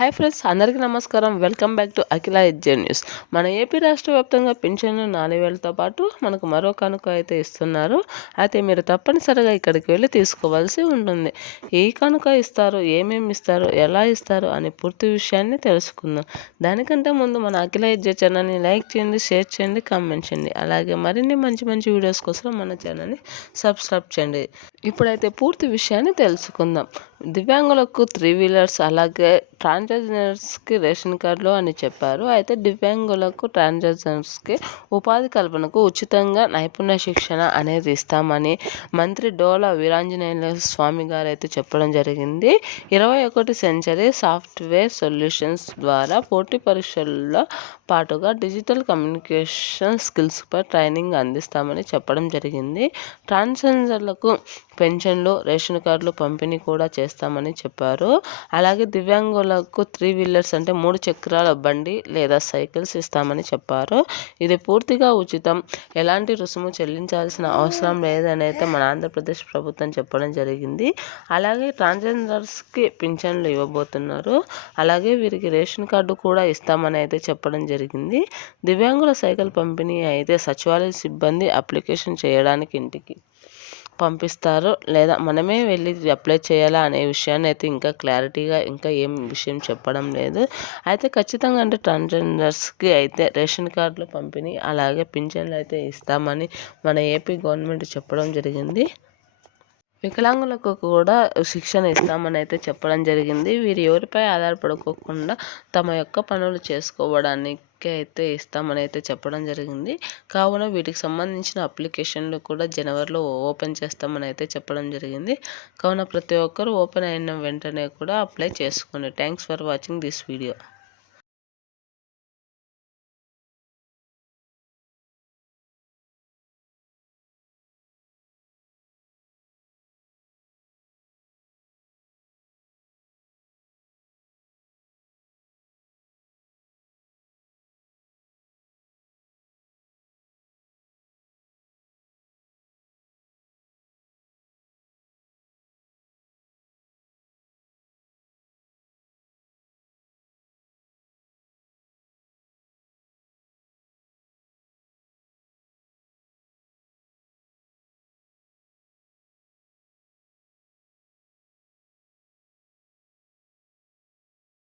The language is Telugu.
హాయ్ ఫ్రెండ్స్ అందరికీ నమస్కారం. వెల్కమ్ బ్యాక్ టు అఖిల ఎడ్జే న్యూస్ మన ఏపీ రాష్ట్ర వ్యాప్తంగా పింఛన్లు నాలుగు వేలతో పాటు మనకు మరో కనుక అయితే ఇస్తున్నారు. అయితే మీరు తప్పనిసరిగా ఇక్కడికి వెళ్ళి తీసుకోవాల్సి ఉంటుంది. ఏ కనుక ఇస్తారు ఏమేమి ఇస్తారు ఎలా ఇస్తారు అనే పూర్తి విషయాన్ని తెలుసుకుందాం. దానికంటే ముందు మన అఖిల ఎడ్జే ఛానల్ని లైక్ చేయండి షేర్ చేయండి కామెంట్ చేయండి. అలాగే మరిన్ని మంచి మంచి వీడియోస్ కోసం మన ఛానల్ని సబ్స్క్రైబ్ చేయండి. ఇప్పుడైతే పూర్తి విషయాన్ని తెలుసుకుందాం. దివ్యాంగులకు త్రీ వీలర్స్ అలాగే ట్రాన్స్జెండర్స్కి రేషన్ కార్డులు అని చెప్పారు. అయితే దివ్యాంగులకు ట్రాన్స్జెండర్స్కి ఉపాధి కల్పనకు ఉచితంగా నైపుణ్య శిక్షణ అనేది ఇస్తామని మంత్రి డోల వీరాంజనేయ స్వామి గారు అయితే చెప్పడం జరిగింది. ఇరవై ఒకటి సెంచరీ సాఫ్ట్వేర్ సొల్యూషన్స్ ద్వారా పోటీ పరీక్షల్లో పాటుగా డిజిటల్ కమ్యూనికేషన్ స్కిల్స్పై ట్రైనింగ్ అందిస్తామని చెప్పడం జరిగింది. ట్రాన్స్జెండర్లకు పెన్షన్లు రేషన్ కార్డులు పంపిణీ కూడా చేస్తామని చెప్పారు. అలాగే దివ్యాంగులకు త్రీ వీలర్స్ అంటే మూడు చక్రాల బండి లేదా సైకిల్స్ ఇస్తామని చెప్పారు. ఇది పూర్తిగా ఉచితం. ఎలాంటి రుసుము చెల్లించాల్సిన అవసరం లేదని అయితే మన ఆంధ్రప్రదేశ్ ప్రభుత్వం చెప్పడం జరిగింది. అలాగే ట్రాన్స్జెండర్స్కి పింఛన్లు ఇవ్వబోతున్నారు. అలాగే వీరికి రేషన్ కార్డు కూడా ఇస్తామని అయితే చెప్పడం జరిగింది. దివ్యాంగుల సైకిల్ పంపిణీ అయితే సచివాలయ సిబ్బంది అప్లికేషన్ చేయడానికి ఇంటికి పంపిస్తారు. లేదా మనమే వెళ్ళి అప్లై చేయాలా అనే విషయాన్ని అయితే ఇంకా క్లారిటీగా ఇంకా ఏం విషయం చెప్పడం లేదు. అయితే ఖచ్చితంగా అంటే ట్రాన్స్జెండర్స్కి అయితే రేషన్ కార్డులు పంపిణీ అలాగే పింఛన్లు అయితే ఇస్తామని మన ఏపీ గవర్నమెంట్ చెప్పడం జరిగింది. వికలాంగులకు కూడా శిక్షణ ఇస్తామని అయితే చెప్పడం జరిగింది. వీరు ఎవరిపై ఆధారపడుకోకుండా తమ యొక్క పనులు చేసుకోవడానికి అయితే ఇస్తామని అయితే చెప్పడం జరిగింది. కావున వీటికి సంబంధించిన అప్లికేషన్లు కూడా జనవరిలో ఓపెన్ చేస్తామని అయితే చెప్పడం జరిగింది. కావున ప్రతి ఒక్కరు ఓపెన్ అయిన వెంటనే కూడా అప్లై చేసుకోండి thanks for watching this video.